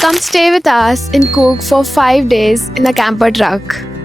Come stay with us in Cook for 5 days in a camper truck.